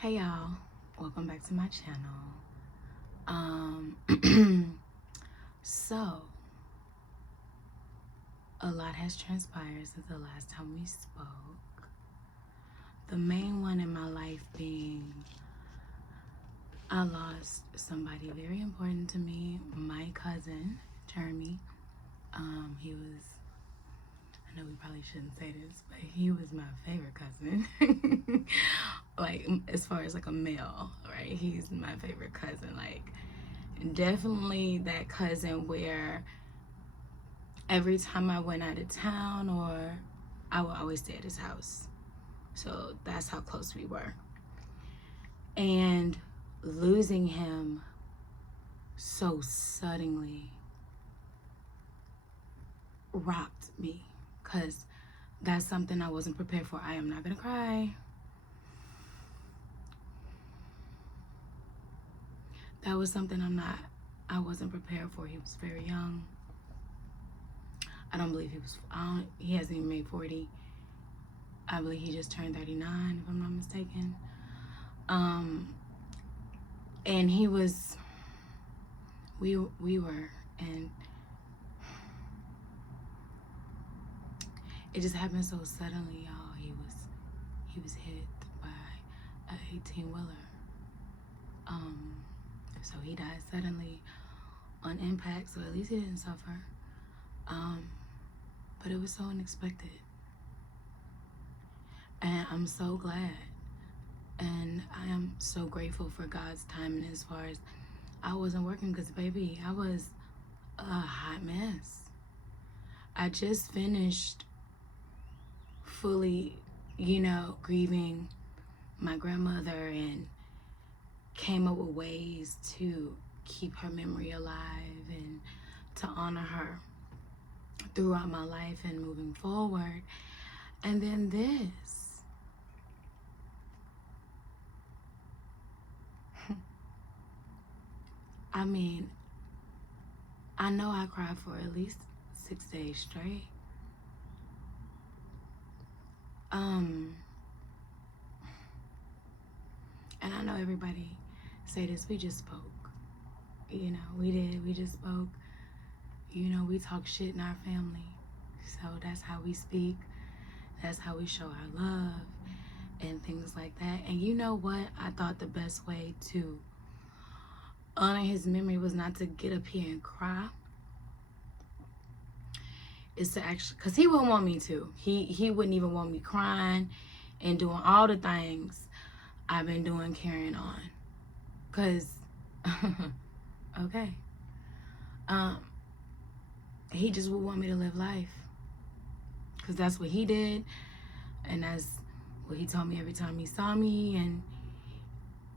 Hey y'all, welcome back to my channel. So a lot has transpired since the last time we spoke. The main one in my life being I lost somebody very important to me, my cousin, Jeremy. He was, I know we probably shouldn't say this, but he was my favorite cousin. Like, as far as like a male, right? He's my favorite cousin. Like, definitely that cousin where every time I went out of town or I would always stay at his house. So that's how close we were. And losing him so suddenly rocked me because that's something I wasn't prepared for. I am not gonna cry. That was something I wasn't prepared for. He was very young. I don't believe he hasn't even made 40. I believe he just turned 39, if I'm not mistaken. And he was, we were, and it just happened so suddenly, y'all. He was hit by an 18-wheeler. So he died suddenly on impact, so at least he didn't suffer. But it was so unexpected. And I'm so glad. And I am so grateful for God's timing as far as I wasn't working because, baby, I was a hot mess. I just finished fully, grieving my grandmother and came up with ways to keep her memory alive and to honor her throughout my life and moving forward. And then this. I mean, I know I cried for at least 6 days straight. And I know everybody say this, we just spoke. We did. We just spoke. We talk shit in our family. So that's how we speak. That's how we show our love and things like that. And you know what? I thought the best way to honor his memory was not to get up here and cry. Is to actually, because he wouldn't want me to. He wouldn't even want me crying and doing all the things I've been doing, carrying on. Because, okay. He just would want me to live life. Because that's what he did. And that's what he told me every time he saw me. And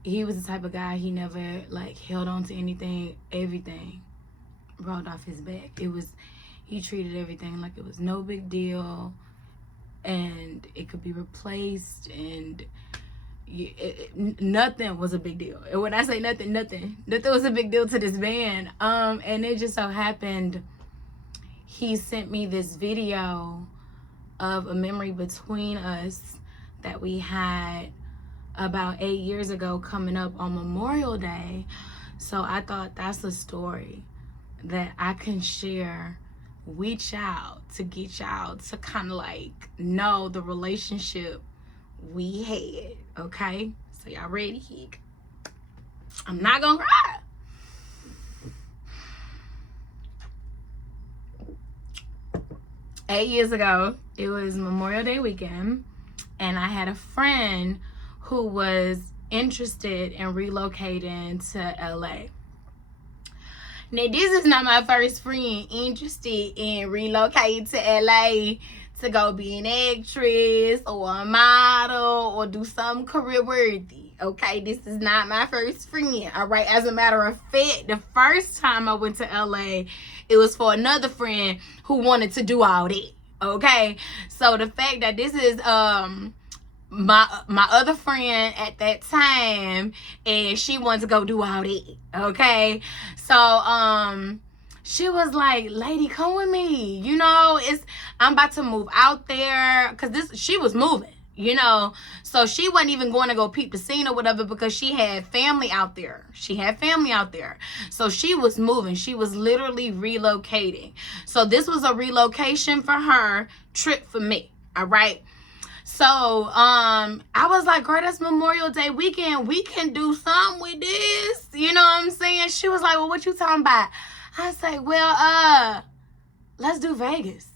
he was the type of guy, he never, held on to anything. Everything rolled off his back. He treated everything like it was no big deal. And it could be replaced. And nothing was a big deal. And when I say nothing was a big deal to this man. And it just so happened he sent me this video of a memory between us that we had about 8 years ago coming up on Memorial Day. So I thought that's a story that I can share with y'all to get y'all to kind of know the relationship we had. Okay, so y'all ready? I'm not gonna cry. 8 years ago, it was Memorial Day weekend, and I had a friend who was interested in relocating to LA. Now, this is not my first friend interested in relocating to LA to go be an actress or a model or do something career worthy. Okay, this is not my first friend. All right, as a matter of fact, the first time I went to LA, it was for another friend who wanted to do all that. Okay, so the fact that this is my other friend at that time, and she wanted to go do all that. Okay, so she was like, lady, come with me, I'm about to move out there, because she was moving, you know. So she wasn't even going to go peep the scene or whatever because she had family out there. So she was moving. She was literally relocating. So this was a relocation for her, trip for me. All right. So I was like, girl, that's Memorial Day weekend. We can do something with this. You know what I'm saying? She was like, well, what you talking about? I say, well, let's do Vegas.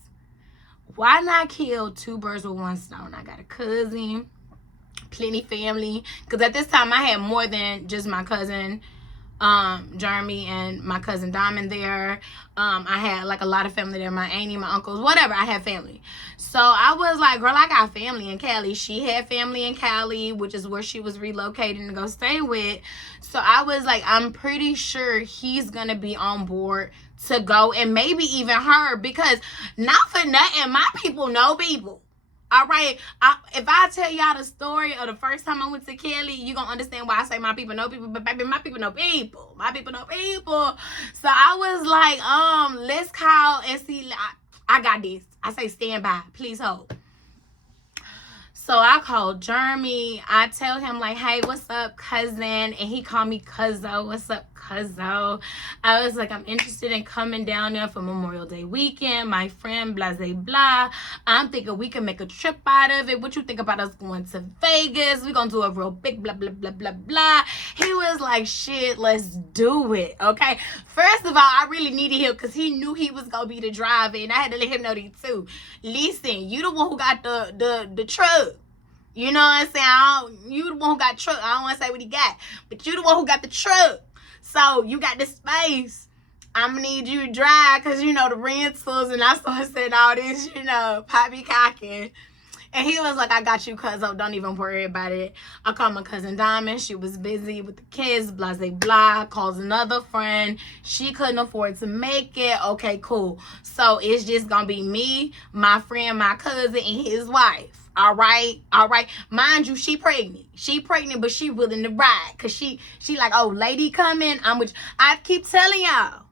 Why not kill two birds with one stone? I got a cousin, plenty family. Because at this time, I had more than just my cousin, Jeremy, and my cousin Diamond there. I had like a lot of family there, my auntie, my uncles, whatever. I had family. So I was like, girl, I got family in Cali. She had family in Cali, which is where she was relocating to go stay with. So I was like, I'm pretty sure he's going to be on board to go, and maybe even her, because not for nothing, my people know people. All right, if I tell y'all the story of the first time I went to Cali, you're going to understand why I say my people know people. But baby, my people know people. My people know people. So I was like, let's call and see. I got this. I say stand by. Please hold. So I called Jeremy. I tell him like, hey, what's up, cousin? And he called me Cuzzo. What's up, Cuzzo? I was like, I'm interested in coming down there for Memorial Day weekend. My friend, blah, blah, blah. I'm thinking we can make a trip out of it. What you think about us going to Vegas? We're going to do a real big blah, blah, blah, blah, blah. He was like, shit, let's do it. Okay. First of all, I really needed him because he knew he was going to be the driver. And I had to let him know that too. Listen, you the one who got the truck. You know what I'm saying? You the one who got truck. I don't want to say what he got, but you the one who got the truck. So you got the space. I'm going to need you to drive because, you know, the rentals. And I started saying all this, you know, poppy cocking. And he was like, I got you, cuz. Oh, don't even worry about it. I called my cousin Diamond. She was busy with the kids, blah, blah, blah. Calls another friend. She couldn't afford to make it. Okay, cool. So it's just going to be me, my friend, my cousin, and his wife. All right. Mind you, she pregnant, but she willing to ride. Cause she like, oh, lady coming. I keep telling y'all,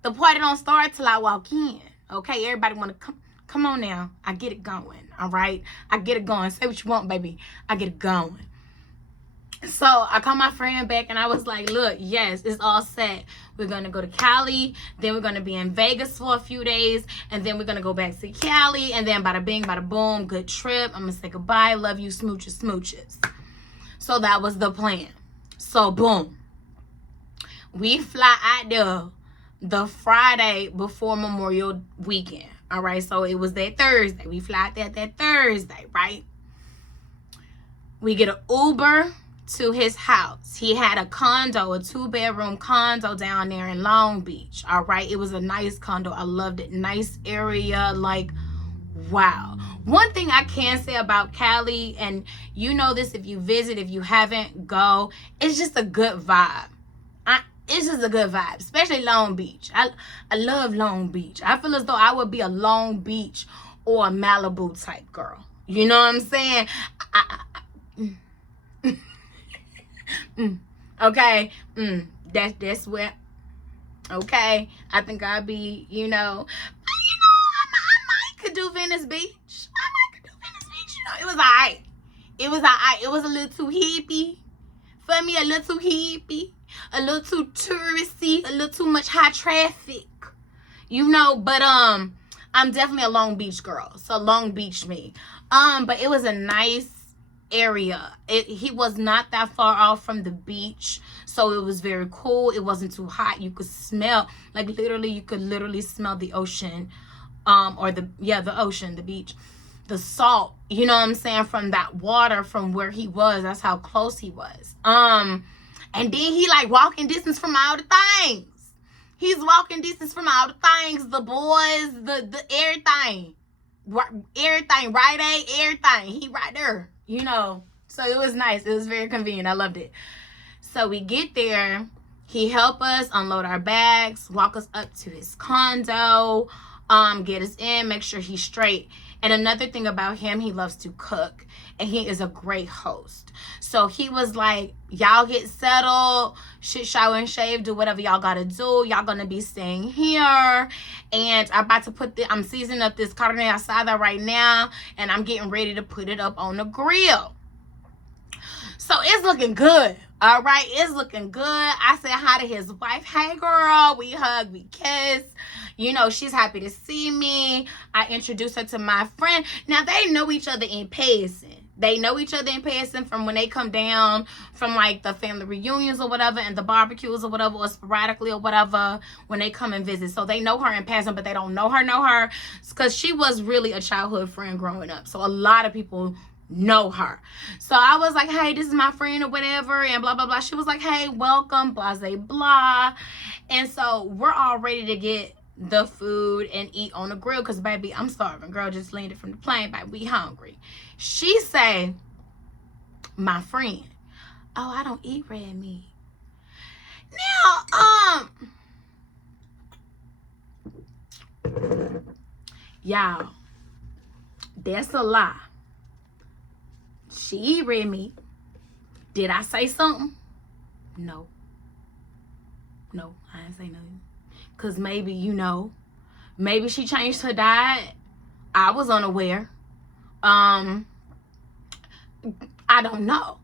the party don't start till I walk in. Okay, everybody wanna come on now. I get it going. All right, I get it going. Say what you want, baby. I get it going. So I called my friend back and I was like, look, yes, it's all set. We're going to go to Cali. Then we're going to be in Vegas for a few days. And then we're going to go back to Cali. And then bada bing, bada boom, good trip. I'm going to say goodbye. Love you, smooches, smooches. So that was the plan. So boom. We fly out there the Friday before Memorial weekend. All right. So it was that Thursday. We fly out there that Thursday, right? We get an Uber to his house. He had a condo, a 2-bedroom condo down there in Long Beach. All right. It was a nice condo. I loved it. Nice area. Like, wow. One thing I can say about Cali, and you know this if you visit, if you haven't, go. It's just a good vibe. It's just a good vibe, especially Long Beach. I love Long Beach. I feel as though I would be a Long Beach or a Malibu type girl. You know what I'm saying? Okay. That's where. Okay. I think I'll be, I might could do Venice Beach. It was alright. It was a little too hippie for me. A little too hippie. A little too touristy. A little too much high traffic. But I'm definitely a Long Beach girl. So Long Beach me. But it was a nice area. He was not that far off from the beach, so it was very cool. It wasn't too hot. You could smell, like, literally, you could literally smell the ocean, or the ocean, the beach, the salt, you know what I'm saying, from that water from where he was. That's how close he was. And then he like walking distance from all the things. He's walking distance from all the things, the boys, the everything, Rite Aid, everything. He right there. So it was nice. It was very convenient. I loved it. So we get there. He helped us unload our bags, walk us up to his condo, get us in, make sure he's straight. And another thing about him, he loves to cook, and he is a great host. So he was like, y'all get settled, shit, shower, and shave, do whatever y'all gotta do. Y'all gonna be staying here, and I'm about to I'm seasoning up this carne asada right now, and I'm getting ready to put it up on the grill. So it's looking good. All right, it's looking good. I said hi to his wife. Hey, girl. We hug, we kiss. You know, she's happy to see me. I introduced her to my friend. Now, they know each other in passing. They know each other in passing from when they come down from, like, the family reunions or whatever, and the barbecues or whatever, or sporadically or whatever, when they come and visit. So they know her in passing, but they don't know her, because she was really a childhood friend growing up. So a lot of people know her. So I was like, hey, this is my friend or whatever, and blah, blah, blah. She was like, hey, welcome, blah, blah, blah. And so we're all ready to get the food and eat on the grill, because, baby, I'm starving. Girl just landed from the plane, baby. We hungry. She say, my friend, oh, I don't eat red meat. Now, y'all, that's a lie. She eat red meat. Did I say something? No. No, I didn't say nothing. Because maybe, you know, maybe she changed her diet. I was unaware. I don't know.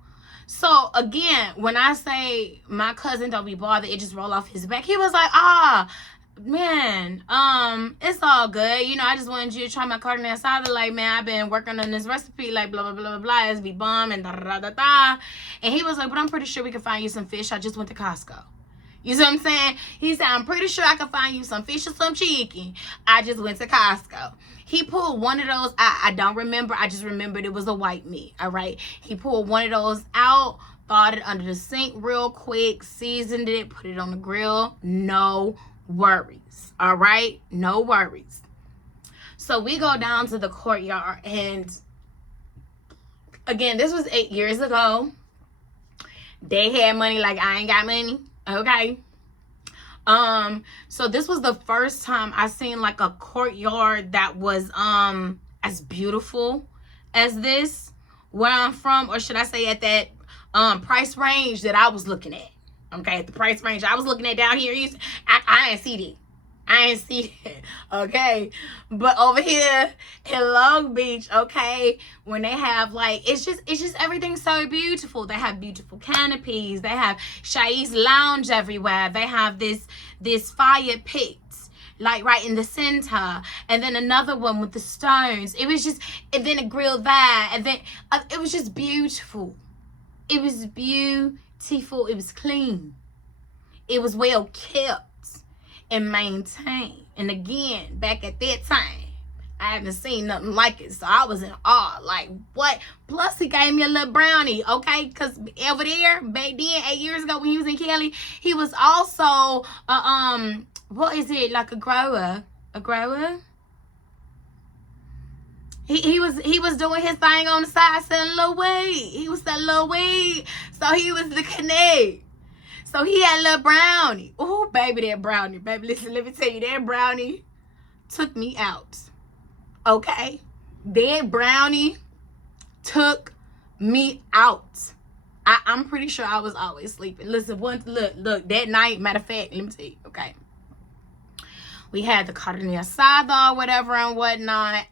So, again, when I say my cousin don't be bothered, it just roll off his back. He was like, man, it's all good. You know, I just wanted you to try my carne asada. Like, man, I've been working on this recipe, like, blah, blah, blah, blah, blah. It's be bomb and da, da, da, da. And he was like, but I'm pretty sure we can find you some fish. I just went to Costco. You see what I'm saying? He said, I'm pretty sure I can find you some fish or some chicken. I just went to Costco. He pulled one of those. I don't remember. I just remembered it was a white meat. All right. He pulled one of those out, thawed it under the sink real quick, seasoned it, put it on the grill. No worries. All right. No worries. So we go down to the courtyard, and again, this was 8 years ago. They had money like I ain't got money. Okay. So this was the first time I seen like a courtyard that was as beautiful as this where I'm from, or should I say at that price range that I was looking at. Okay, at the price range I was looking at down here, I ain't see that. I ain't see that, okay? But over here in Long Beach, okay, when they have, like, it's just everything so beautiful. They have beautiful canopies. They have Shai's Lounge everywhere. They have this fire pit, like, right in the center. And then another one with the stones. It was just, and then a grill there. And then, it was just beautiful. It was beautiful. It was clean. It was well kept and maintain. And again, back at that time, I haven't seen nothing like it. So I was in awe. Like, what? Plus, he gave me a little brownie, okay? Because over there, back then, 8 years ago when he was in Cali, he was also, what is it? Like a grower? A grower? He was doing his thing on the side, selling a little weed. He was selling a little weed. So he was the connect. So he had a little brownie. Oh, baby, that brownie. Baby, listen, let me tell you, that brownie took me out. Okay? That brownie took me out. I'm pretty sure I was always sleeping. Listen, look, that night, matter of fact, let me tell you, okay? We had the carne asada or whatever and whatnot.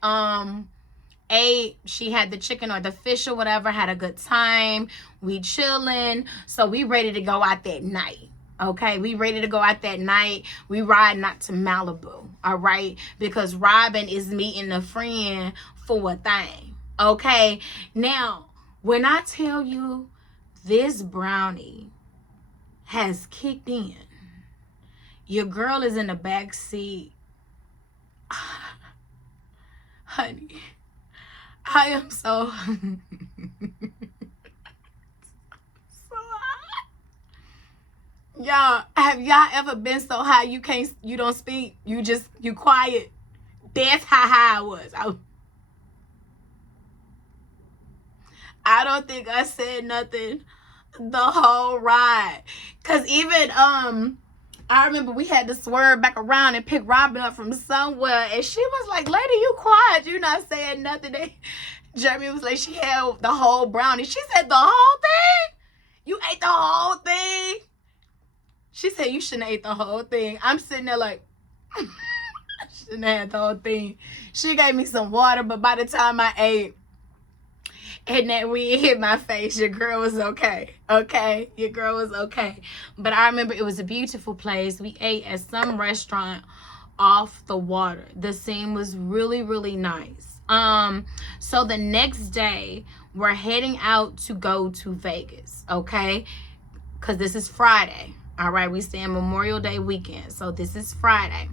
She had the chicken or the fish or whatever, had a good time. We chilling. So we ready to go out that night. Okay, we ready to go out that night. We riding out to Malibu. All right, because Robin is meeting a friend for a thing. Okay, now when I tell you this brownie has kicked in, your girl is in the back seat. Honey, I am so so hot. Y'all, have y'all ever been so high you don't speak, you quiet? That's how high I was. I don't think I said nothing the whole ride. Cause even I remember we had to swerve back around and pick Robin up from somewhere. And she was like, lady, you quiet. You not saying nothing. Jeremy was like, she had the whole brownie. She said, the whole thing? You ate the whole thing? She said, you shouldn't have ate the whole thing. I'm sitting there like, I shouldn't have had the whole thing. She gave me some water, but by the time I ate, and then when it hit my face, your girl was okay. Okay? Your girl was okay. But I remember it was a beautiful place. We ate at some restaurant off the water. The scene was really, really nice. So the next day, we're heading out to go to Vegas, okay? Because this is Friday. All right, we stay in Memorial Day weekend. So this is Friday.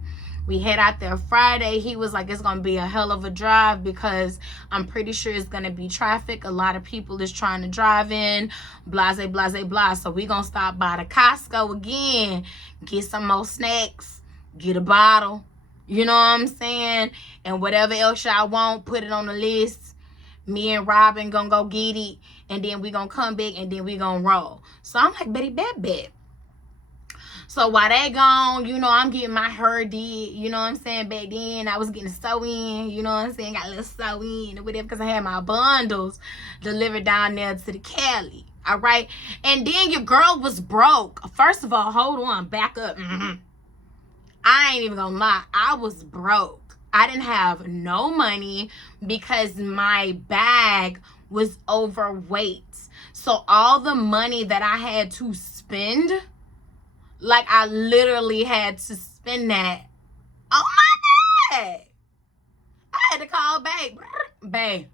We head out there Friday. He was like, it's going to be a hell of a drive because I'm pretty sure it's going to be traffic. A lot of people is trying to drive in, blase, blase, blah. So we going to stop by the Costco again, get some more snacks, get a bottle. You know what I'm saying? And whatever else y'all want, put it on the list. Me and Robin going to go get it. And then we going to come back and then we going to roll. So I'm like, Betty, bet. So while they gone, you know, I'm getting my hair did, you know what I'm saying? Back then, I was getting sew in, you know what I'm saying? Got a little sew in or whatever because I had my bundles delivered down there to the Cali, all right? And then your girl was broke. First of all, hold on, back up. I ain't even gonna lie, I was broke. I didn't have no money because my bag was overweight. So all the money that I had to spend, like I literally had to spend that on my bag. I had to call babe,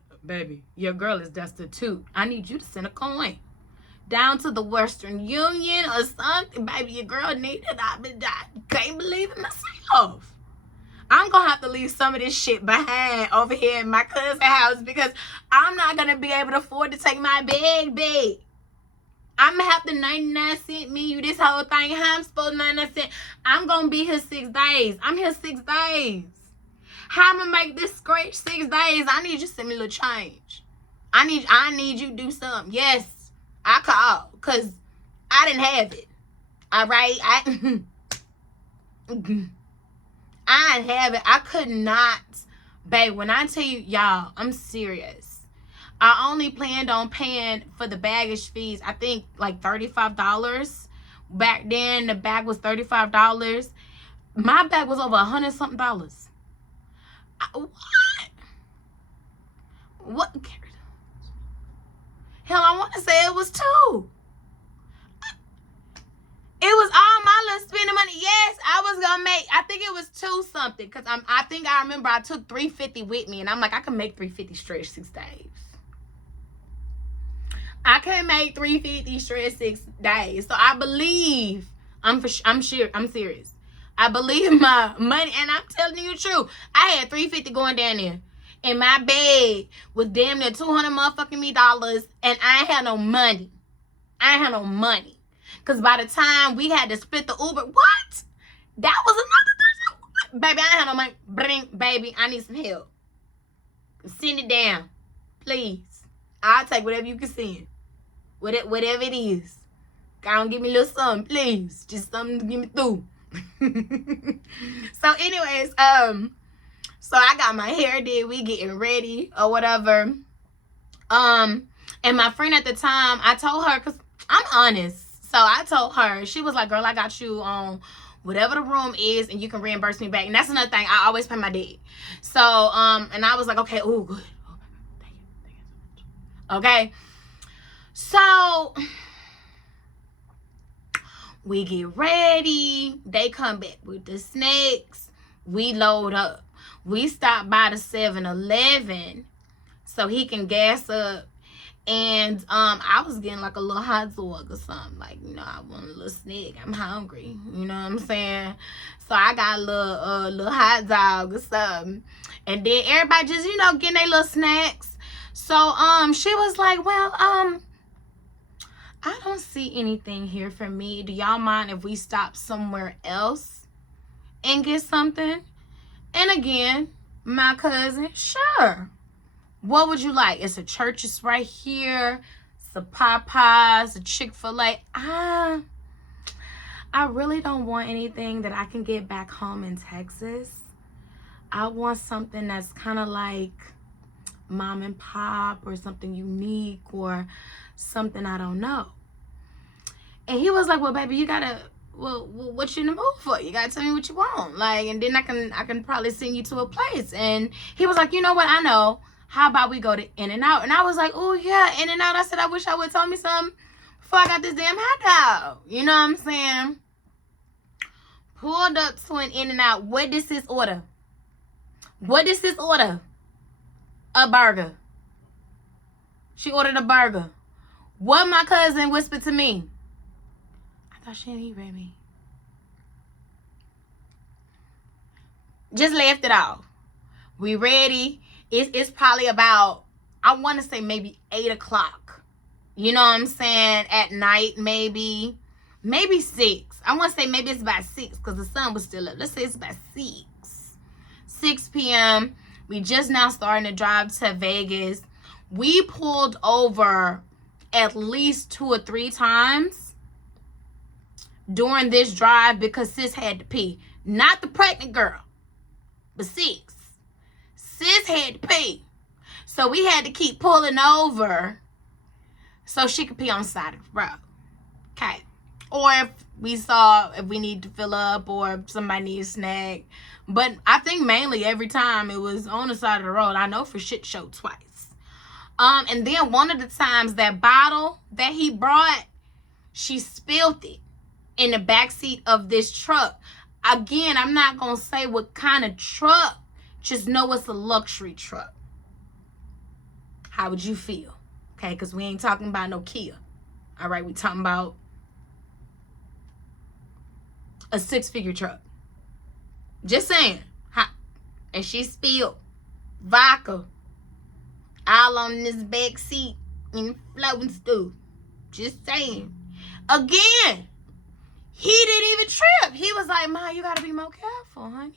your girl is destitute. I need you to send a coin down to the Western Union or something. Baby, your girl needed it. I can't believe it myself. I'm gonna have to leave some of this shit behind over here in my cousin's house because I'm not gonna be able to afford to take my bag back. I'm gonna have to 99-cent menu this whole thing. How I'm supposed to 99-cent? I'm gonna be here 6 days. I'm here 6 days. How I'm gonna make this great 6 days? I need you to send me a little change. I need you to do something. Yes, I called because I didn't have it. All right, I didn't have it. I could not, babe. When I tell you, y'all, I'm serious. I only planned on paying for the baggage fees, I think like $35. Back then, the bag was $35. My bag was over $100-something. What? Hell, I want to say it was 2. It was all my little spending money. Yes, I was gonna make, I think it was 2 something. Because I think I remember I took $350 with me. And I'm like, I can make $350 straight 6 days. I can't make $350 straight 6 days. So I believe, I'm serious. I believe my money, and I'm telling you the truth. I had $350 going down there. And my bag was damn near $200 motherfucking me dollars. And I ain't had no money. Because by the time we had to split the Uber, what? That was another $1,000. Baby, I ain't had no money. Bring, baby, I need some help. Send it down. Please. I'll take whatever you can send. Whatever it is. Go on, give me a little something, please. Just something to get me through. So anyways, so I got my hair did. We getting ready or whatever. And my friend at the time, I told her, because I'm honest. So I told her, she was like, girl, I got you on whatever the room is and you can reimburse me back. And that's another thing. I always pay my debt. So, and I was like, okay, oh, good. Okay, so we get ready. They come back with the snacks. We load up. We stop by the 7-Eleven so he can gas up. And I was getting like a little hot dog or something. Like, you know, I want a little snack. I'm hungry. You know what I'm saying? So I got a little hot dog or something. And then everybody just, you know, getting their little snacks. So, she was like, well, I don't see anything here for me. Do y'all mind if we stop somewhere else and get something? And again, my cousin, sure. What would you like? It's a Church's right here. It's a Popeyes, a Chick-fil-A. I I really don't want anything that I can get back home in Texas. I want something that's kind of like mom and pop, or something unique, or something I don't know. And he was like, well, baby, you gotta, well, what you in the mood for? You gotta tell me what you want. Like, and then I can probably send you to a place. And he was like, you know what? I know. How about we go to In-N-Out? And I was like, oh, yeah, In-N-Out. I said, I wish I would have told me something before I got this damn hot dog. You know what I'm saying? Pulled up to an In-N-Out. What does this order? What does this order? A burger. She ordered a burger. What my cousin whispered to me? I thought she didn't eat Remy. Just left it off. We ready. It's probably about, I want to say maybe 8 o'clock. You know what I'm saying? At night, maybe 6. I want to say maybe it's about 6 because the sun was still up. Let's say it's about 6 p.m. We just now starting to drive to Vegas. We pulled over at least 2 or 3 times during this drive because sis had to pee. Not the pregnant girl, but sis. Sis had to pee. So we had to keep pulling over so she could pee on the side of the road. Okay. Or if we need to fill up, or if somebody needs a snack. But I think mainly every time it was on the side of the road. I know for shit show twice. And then one of the times that bottle that he brought, she spilled it in the backseat of this truck. Again, I'm not going to say what kind of truck. Just know it's a luxury truck. How would you feel? Okay, because we ain't talking about no Kia. All right, we talking about a 6-figure truck. Just saying. And she spilled vodka all on this back seat and flowing stuff. Just saying. Again, he didn't even trip. He was like, Ma, you gotta be more careful, honey.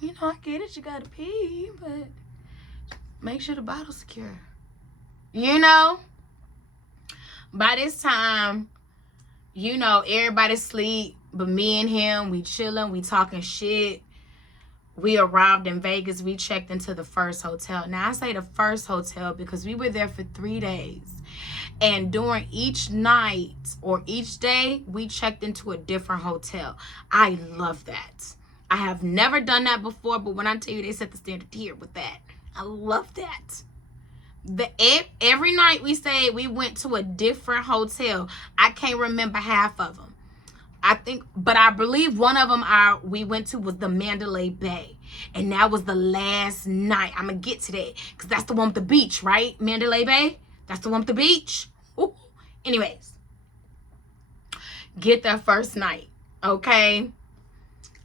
You know, I get it, you gotta pee, but make sure the bottle's secure. You know? By this time, you know, everybody sleep, but me and him, we chilling, we talking shit. We arrived in Vegas. We checked into the first hotel. Now, I say the first hotel because we were there for 3 days. And during each night or each day, we checked into a different hotel. I love that. I have never done that before, but when I tell you they set the standard here with that, I love that. Every night we stayed, we went to a different hotel. I can't remember half of them. But I believe one of them we went to was the Mandalay Bay. And that was the last night. I'm going to get to that because that's the one with the beach, right? Mandalay Bay? That's the one with the beach. Ooh. Anyways, get there first night, okay?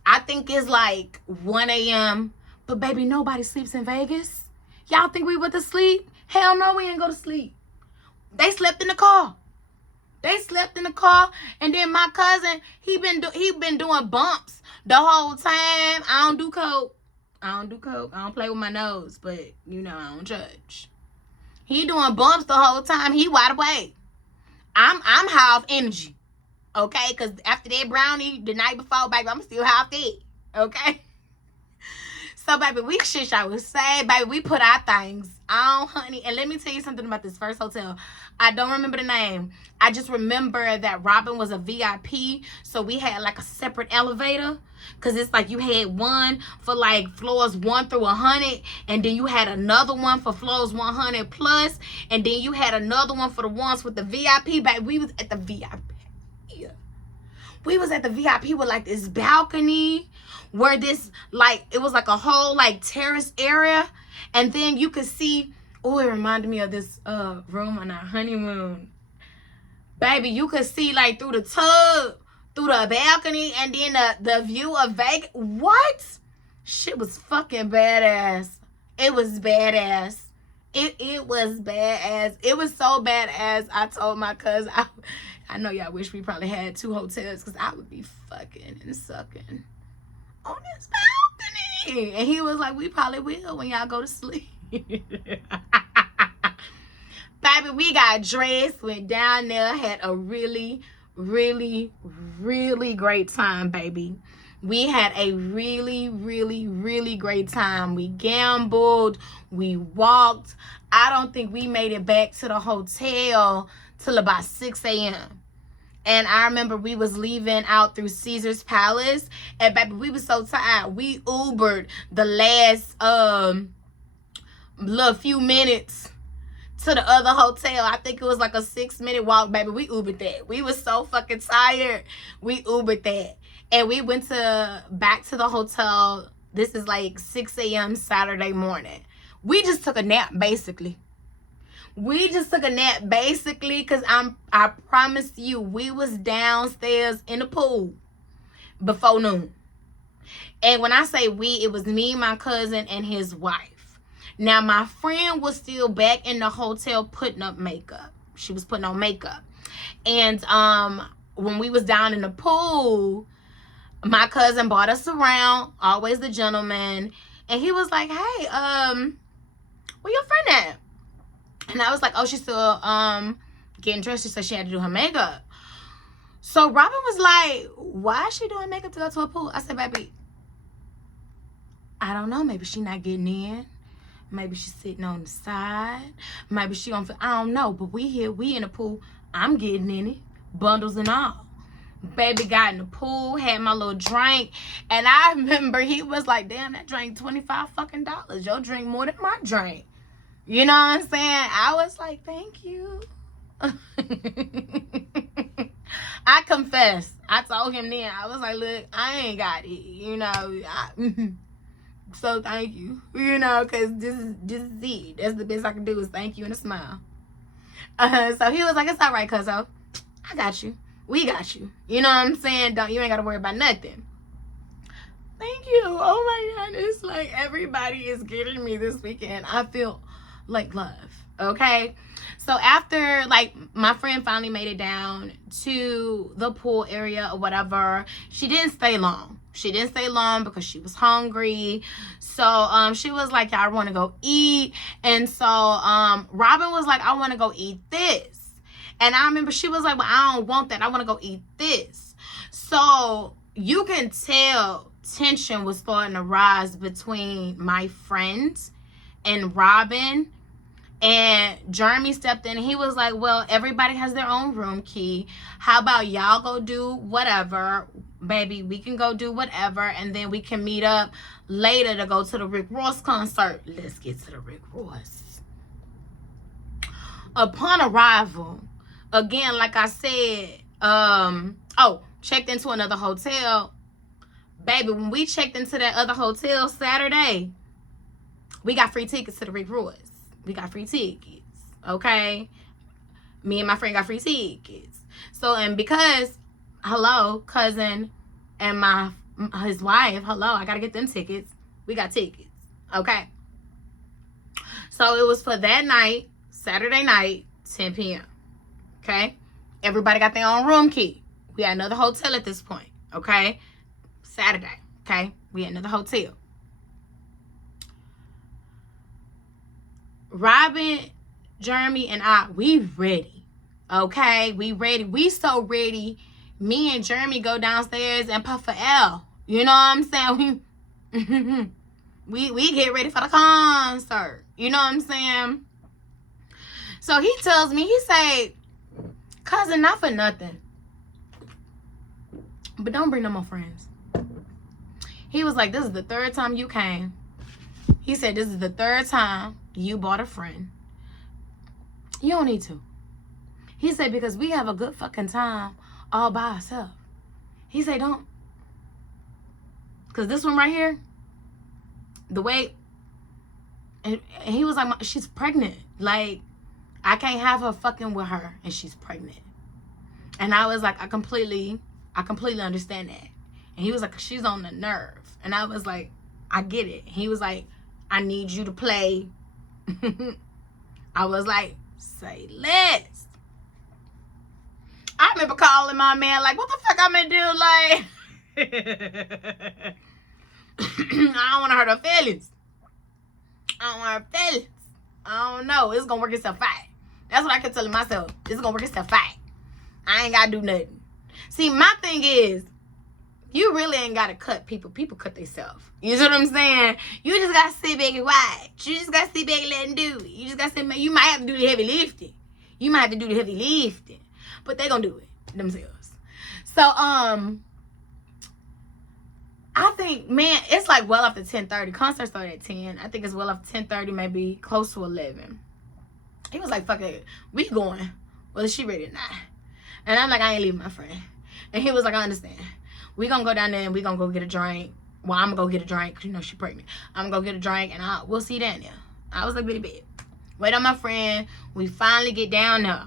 I think it's like 1 a.m. But baby, nobody sleeps in Vegas. Y'all think we went to sleep? Hell no, we ain't go to sleep. They slept in the car. They slept in the car, and then my cousin, he been doing bumps the whole time. I don't do coke. I don't play with my nose, but you know I don't judge. He doing bumps the whole time. He wide awake. I'm high off energy, okay? Cause after that brownie the night before, baby, I'm still high off that, okay? So, baby, we shit y'all was say, baby, we put our things on, honey. And let me tell you something about this first hotel. I don't remember the name. I just remember that Robin was a VIP. So we had like a separate elevator. Because it's like you had one for like floors 1 through 100. And then you had another one for floors 100 plus. And then you had another one for the ones with the VIP. Baby, we was at the VIP. We was at the VIP with like this balcony. Where this, like, it was like a whole like terrace area. And then you could see, oh, it reminded me of this room on our honeymoon. Baby, you could see like through the tub, through the balcony, and then the view of Vegas. What? Shit was fucking badass. It was badass. It was badass. It was so badass. I told my cousin, I know y'all wish we probably had 2 hotels because I would be fucking and sucking on this balcony. And he was like, we probably will when y'all go to sleep. Baby, we got dressed, went down there, had a really, really, really great time, baby. We had a really, really, really great time. We gambled. We walked. I don't think we made it back to the hotel till about 6 a.m. And I remember we was leaving out through Caesar's Palace. And baby, we was so tired. We Ubered the last little few minutes to the other hotel. I think it was like a 6-minute walk, baby. We Ubered that. We was so fucking tired. We Ubered that. And we went back to the hotel. This is like 6 a.m. Saturday morning. We just took a nap, basically. Because I promise you, we was downstairs in the pool before noon. And when I say we, it was me, my cousin, and his wife. Now, my friend was still back in the hotel putting up makeup. She was putting on makeup. And when we was down in the pool, my cousin brought us around, always the gentleman. And he was like, hey, where your friend at? And I was like, oh, she's still getting dressed. She said she had to do her makeup. So Robin was like, why is she doing makeup to go to a pool? I said, baby, I don't know. Maybe she not getting in. Maybe she's sitting on the side. Maybe she don't feel, I don't know. But we here, we in the pool. I'm getting in it. Bundles and all. Baby got in the pool, had my little drink. And I remember he was like, damn, that drink $25 fucking. Your drink more than my drink. You know what I'm saying? I was like, thank you. I confess. I told him then. I was like, look, I ain't got it. You know, so thank you. You know, because this is it. That's the best I can do is thank you and a smile. So he was like, it's all right, cuzzo. I got you. We got you. You know what I'm saying? You ain't got to worry about nothing. Thank you. Oh my God. It's like everybody is getting me this weekend. I feel like love. Okay. So after, like, my friend finally made it down to the pool area or whatever, she didn't stay long. She didn't stay long because she was hungry. So she was like, y'all want to go eat. And so Robin was like, I want to go eat this. And I remember she was like, well, I don't want that. I want to go eat this. So you can tell tension was starting to rise between my friends and Robin. And Jeremy stepped in and he was like, well, everybody has their own room key. How about y'all go do whatever? Baby, we can go do whatever. And then we can meet up later to go to the Rick Ross concert. Let's get to the Rick Ross. Upon arrival, again, like I said, checked into another hotel. Baby, when we checked into that other hotel Saturday, we got free tickets to the Rick Ross. We got free tickets, okay? Me and my friend got free tickets. So, and because, hello, cousin and his wife, hello, I got to get them tickets. We got tickets, okay? So, it was for that night, Saturday night, 10 p.m., okay? Everybody got their own room key. We had another hotel at this point, okay? Saturday, okay? We had another hotel. Robin, Jeremy, and I, we ready. Okay? We ready. We so ready. Me and Jeremy go downstairs and puff for L. You know what I'm saying? We get ready for the concert. You know what I'm saying? So he tells me, he say, cousin, not for nothing, but don't bring no more friends. He was like, this is the third time you came. He said, this is the third time you bought a friend. You don't need to. He said, because we have a good fucking time all by ourselves. He said, don't. Because this one right here, the way, and he was like, she's pregnant. Like, I can't have her fucking with her and she's pregnant. And I was like, I completely understand that. And he was like, she's on the nerve. And I was like, I get it. He was like, I need you to play. I was like, say less. I remember calling my man like, what the fuck I'm gonna do? Like, I don't want to hurt her feelings. I don't want her feelings. I don't know. It's gonna work itself out. That's what I kept telling myself. It's gonna work itself out. I ain't gotta do nothing. See, my thing is, you really ain't got to cut people. People cut themselves. You see what I'm saying? You just got to sit back and watch. You just got to sit back and let them do it. You just got to sit back. You might have to do the heavy lifting. You might have to do the heavy lifting. But they going to do it themselves. So, I think, man, it's like well after 10:30. Concert started at 10. I think it's well after 10:30, maybe close to 11. He was like, fuck it. We going. Well, is she ready or not? And I'm like, I ain't leaving my friend. And he was like, I understand. We gonna go down there and we gonna go get a drink. Well, I'm gonna go get a drink because, you know, she pregnant. I'm gonna go get a drink and we'll see you down there. I was like, bitty bit. Wait on my friend. We finally get down there.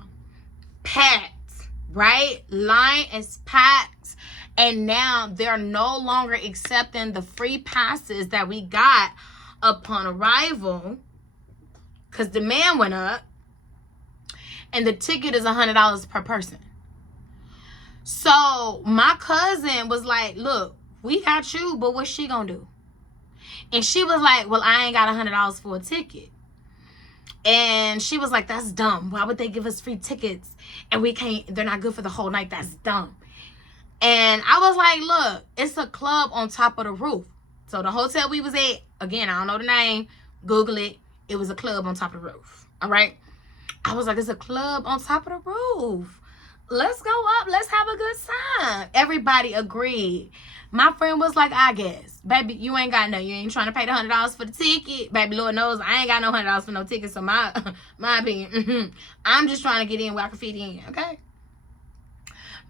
Packed, right? Line is packed. And now they're no longer accepting the free passes that we got upon arrival because demand went up. And the ticket is $100 per person. So my cousin was like, look, we got you, but what's she gonna do? And she was like, well, I ain't got $100 for a ticket. And she was like, that's dumb. Why would they give us free tickets? And we can't, they're not good for the whole night. That's dumb. And I was like, look, it's a club on top of the roof. So the hotel we was at, again, I don't know the name. Google it. It was a club on top of the roof. All right. I was like, it's a club on top of the roof. Let's go up. Let's have a good time. Everybody agreed. My friend was like, I guess. Baby, you ain't got no. You ain't trying to pay the $100 for the ticket. Baby, Lord knows I ain't got no $100 for no ticket. So my opinion, I'm just trying to get in where I can fit in. Okay?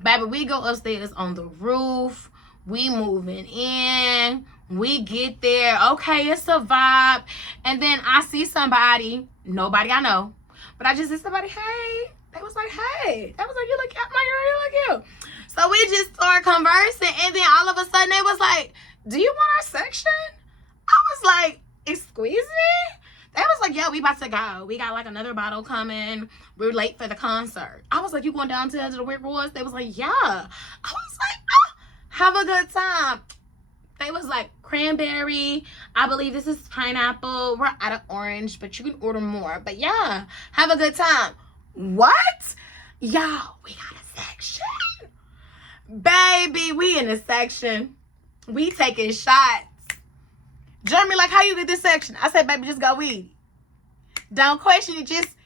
Baby, we go upstairs on the roof. We moving in. We get there. Okay, it's a vibe. And then I see somebody, nobody I know, but I just see somebody, hey. They was like, hey. They was like, you look cute. You look cute. So we just started conversing. And then all of a sudden, they was like, do you want our section? I was like, excuse me? They was like, yeah, we about to go. We got like another bottle coming. We're late for the concert. I was like, you going down to the Wick Woods? They was like, yeah. I was like, oh, have a good time. They was like, cranberry. I believe this is pineapple. We're out of orange, but you can order more. But yeah, have a good time. What? Y'all, we got a section. Baby, we in a section. We taking shots. Jeremy, like, how you get this section? I said, baby, just go with it. Don't question it. Just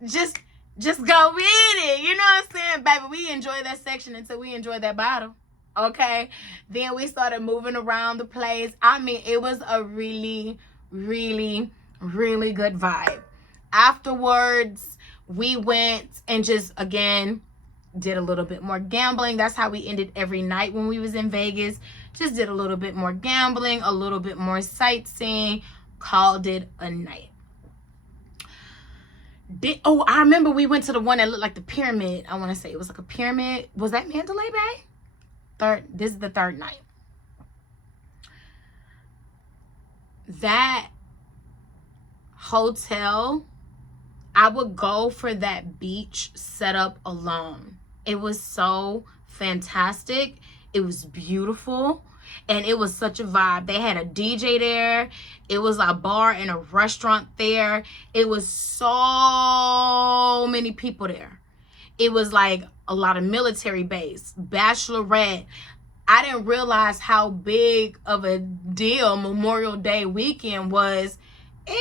go with it. You know what I'm saying? Baby, we enjoy that section until we enjoy that bottle. Okay? Then we started moving around the place. I mean, it was a really, really, really good vibe. Afterwards, we went and just, again, did a little bit more gambling. That's how we ended every night when we was in Vegas. Just did a little bit more gambling, a little bit more sightseeing, called it a night. I remember we went to the one that looked like the pyramid. I want to say it was like a pyramid. Was that Mandalay Bay? This is the third night. That hotel, I would go for that beach setup alone. It was so fantastic. It was beautiful. And it was such a vibe. They had a DJ there. It was a bar and a restaurant there. It was so many people there. It was like a lot of military base, bachelorette. I didn't realize how big of a deal Memorial Day weekend was in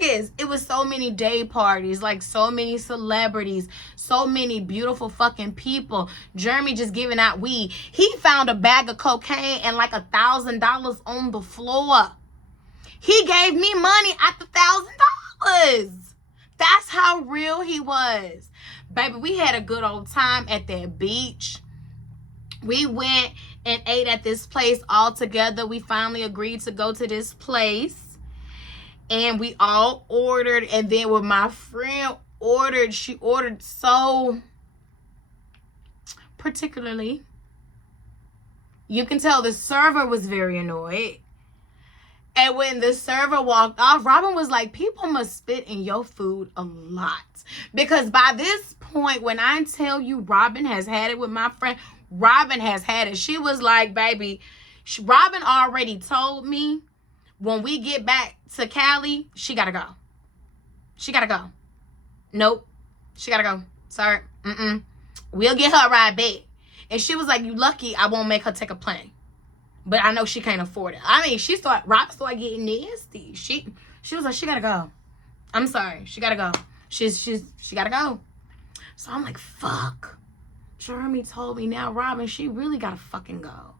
Vegas. It was so many day parties, like so many celebrities, so many beautiful fucking people. Jeremy just giving out weed. He found a bag of cocaine and like $1,000 on the floor. He gave me money at the $1,000. That's how real he was. Baby, we had a good old time at that beach. We went and ate at this place all together. We finally agreed to go to this place. And we all ordered. And then when my friend ordered, she ordered so particularly. You can tell the server was very annoyed. And when the server walked off, Robin was like, people must spit in your food a lot. Because by this point, when I tell you Robin has had it with my friend, Robin has had it. She was like, baby, Robin already told me when we get back to Cali, she gotta go. She gotta go. Nope. She gotta go. Sorry. We'll get her right back. And she was like, you lucky I won't make her take a plane. But I know she can't afford it. I mean, Rob started getting nasty. She was like, she gotta go. I'm sorry, she gotta go. She gotta go. So I'm like, fuck. Jeremy told me now, Robin, she really gotta fucking go.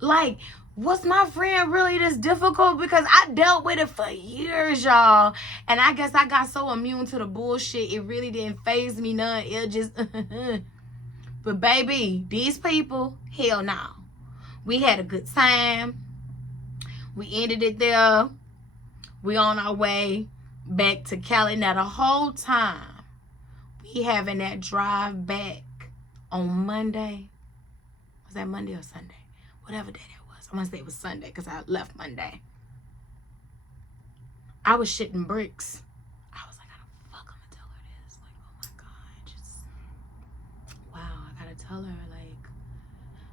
Like, was my friend really this difficult? Because I dealt with it for years, y'all. And I guess I got so immune to the bullshit, it really didn't faze me none. It just, but baby, these people, hell no. We had a good time. We ended it there. We on our way back to Cali. Now the whole time, we having that drive back on Monday. Was that Monday or Sunday? Whatever day that was. I want to say it was Sunday because I left Monday. I was shitting bricks. I was like, how the fuck I'm gonna tell her this? Like, oh my God, just, wow, I gotta tell her, like,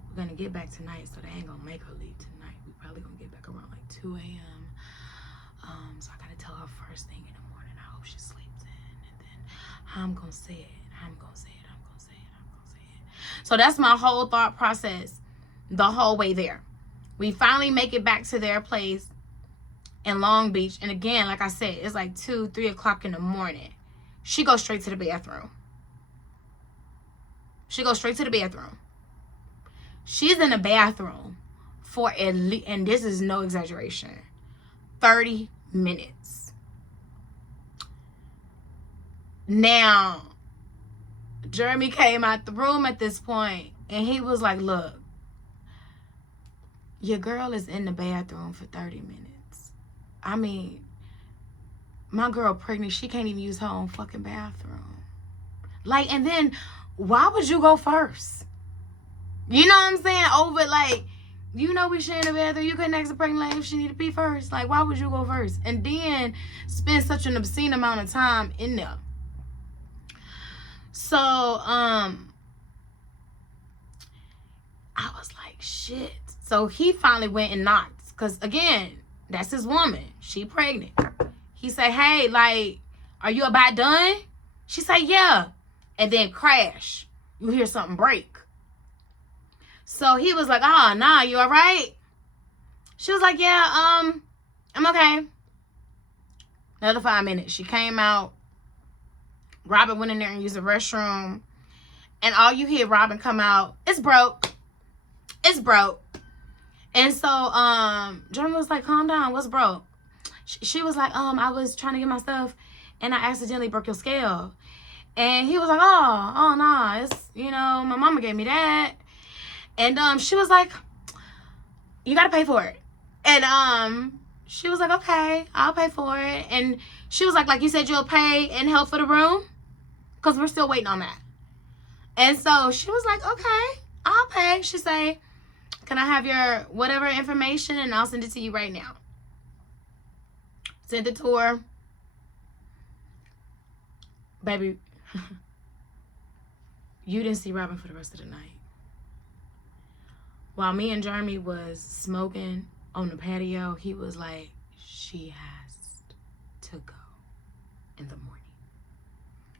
we're gonna get back tonight, so they ain't gonna make her leave tonight. We probably gonna get back around like 2 a.m. So I gotta tell her first thing in the morning. I hope she sleeps in, and then I'm gonna say it. So that's my whole thought process the whole way there. We finally make it back to their place in Long Beach. And again, like I said, it's like 2, 3 o'clock in the morning. She goes straight to the bathroom. She's in the bathroom for at least, and this is no exaggeration, 30 minutes. Now, Jeremy came out the room at this point, and he was like, look, your girl is in the bathroom for 30 minutes. I mean, my girl pregnant, she can't even use her own fucking bathroom. Like, and then, why would you go first? You know what I'm saying? Over, like, you know we sharing the bathroom. You couldn't ask a pregnant lady if she need to pee first. Like, why would you go first? And then spend such an obscene amount of time in there. So, I was like, shit. So he finally went and knocked. Because, again, that's his woman. She pregnant. He said, hey, like, are you about done? She said, yeah. And then crash. You hear something break. So he was like, oh, nah, you all right? She was like, yeah, I'm okay. Another 5 minutes. She came out. Robin went in there and used the restroom. And all you hear Robin come out, it's broke. It's broke. And so Jeremy was like, calm down, what's broke? She was like, I was trying to get my stuff and I accidentally broke your scale. And he was like, oh nah, it's, you know, my mama gave me that. And she was like, you gotta pay for it. And she was like, okay, I'll pay for it. And she was like you said you'll pay and help for the room? Because we're still waiting on that. And so she was like, okay, I'll pay. She say, can I have your whatever information and I'll send it to you right now. Send it to her. Baby, you didn't see Robin for the rest of the night. While me and Jeremy was smoking on the patio, he was like, she has to go in the morning.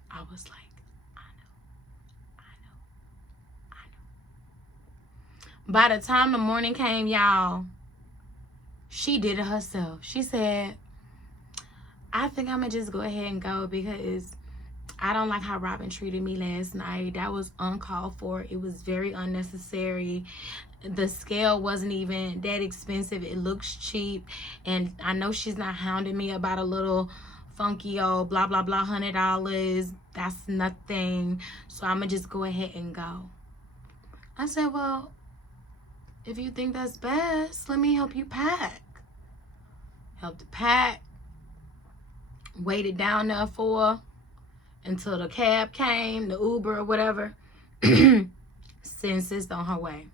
I was like, I know. By the time the morning came, y'all, she did it herself. She said, I think I'm going to just go ahead and go because I don't like how Robin treated me last night. That was uncalled for. It was very unnecessary. The scale wasn't even that expensive. It looks cheap. And I know she's not hounding me about a little funky old blah, blah, blah, $100. That's nothing. So I'm going to just go ahead and go. I said, well, if you think that's best, let me help you pack. Helped to pack. Waited down there for her until the cab came, the Uber or whatever. Sent sis on her way.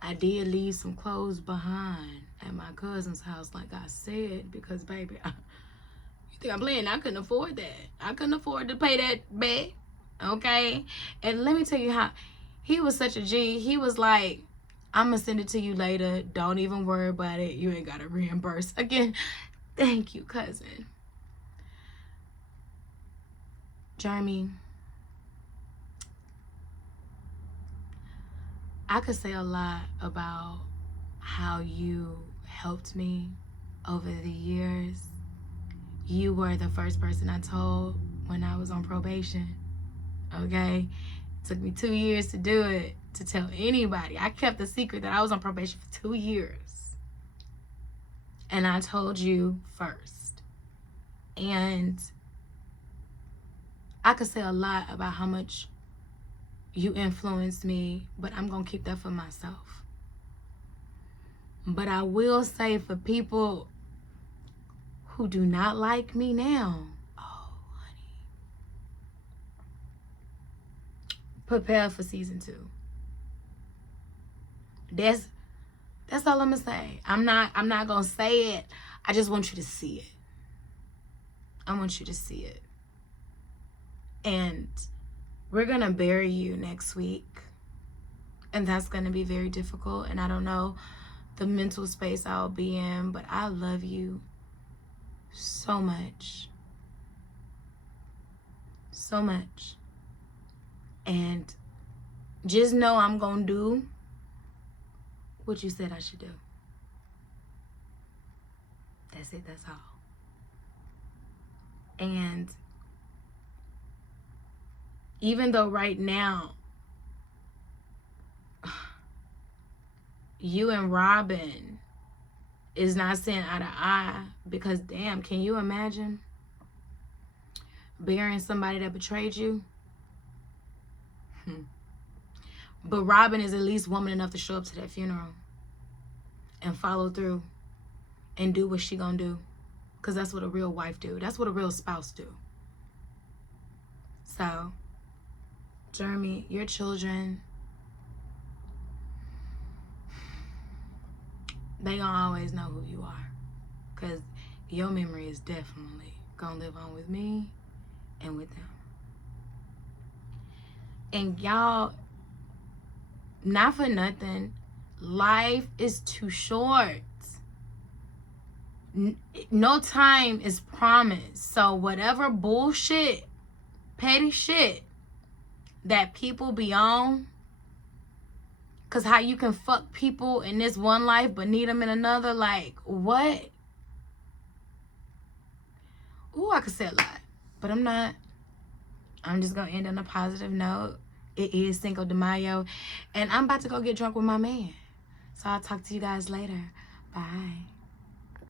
I did leave some clothes behind at my cousin's house, like I said, because, baby, you think I'm playing? I couldn't afford that. I couldn't afford to pay that back, okay? And let me tell you how, he was such a G. He was like, I'm going to send it to you later. Don't even worry about it. You ain't got to reimburse. Again, thank you, cousin. Jeremy, I could say a lot about how you helped me over the years. You were the first person I told when I was on probation, okay? It took me 2 years to do it, to tell anybody. I kept the secret that I was on probation for 2 years. And I told you first. And I could say a lot about how much you influenced me, but I'm going to keep that for myself. But I will say, for people who do not like me now, oh, honey, prepare for season 2. That's all I'm gonna say. I'm not gonna say it. I just want you to see it. I want you to see it. And we're gonna bury you next week. And that's gonna be very difficult. And I don't know the mental space I'll be in, but I love you so much. So much. And just know I'm gonna do what you said I should do. That's it, that's all. And even though right now you and Robin is not seeing eye to eye, because damn, can you imagine burying somebody that betrayed you? But Robin is at least woman enough to show up to that funeral and follow through and do what she gonna do, because that's what a real wife do. That's what a real spouse do. So, Jeremy, your children, they gonna always know who you are, because your memory is definitely gonna live on with me and with them. And y'all, not for nothing, life is too short. No time is promised. So whatever bullshit, petty shit that people be on, because how you can fuck people in this one life but need them in another, like, what? Ooh, I could say a lot, but I'm not. I'm just going to end on a positive note. It is Cinco de Mayo, and I'm about to go get drunk with my man. So I'll talk to you guys later. Bye.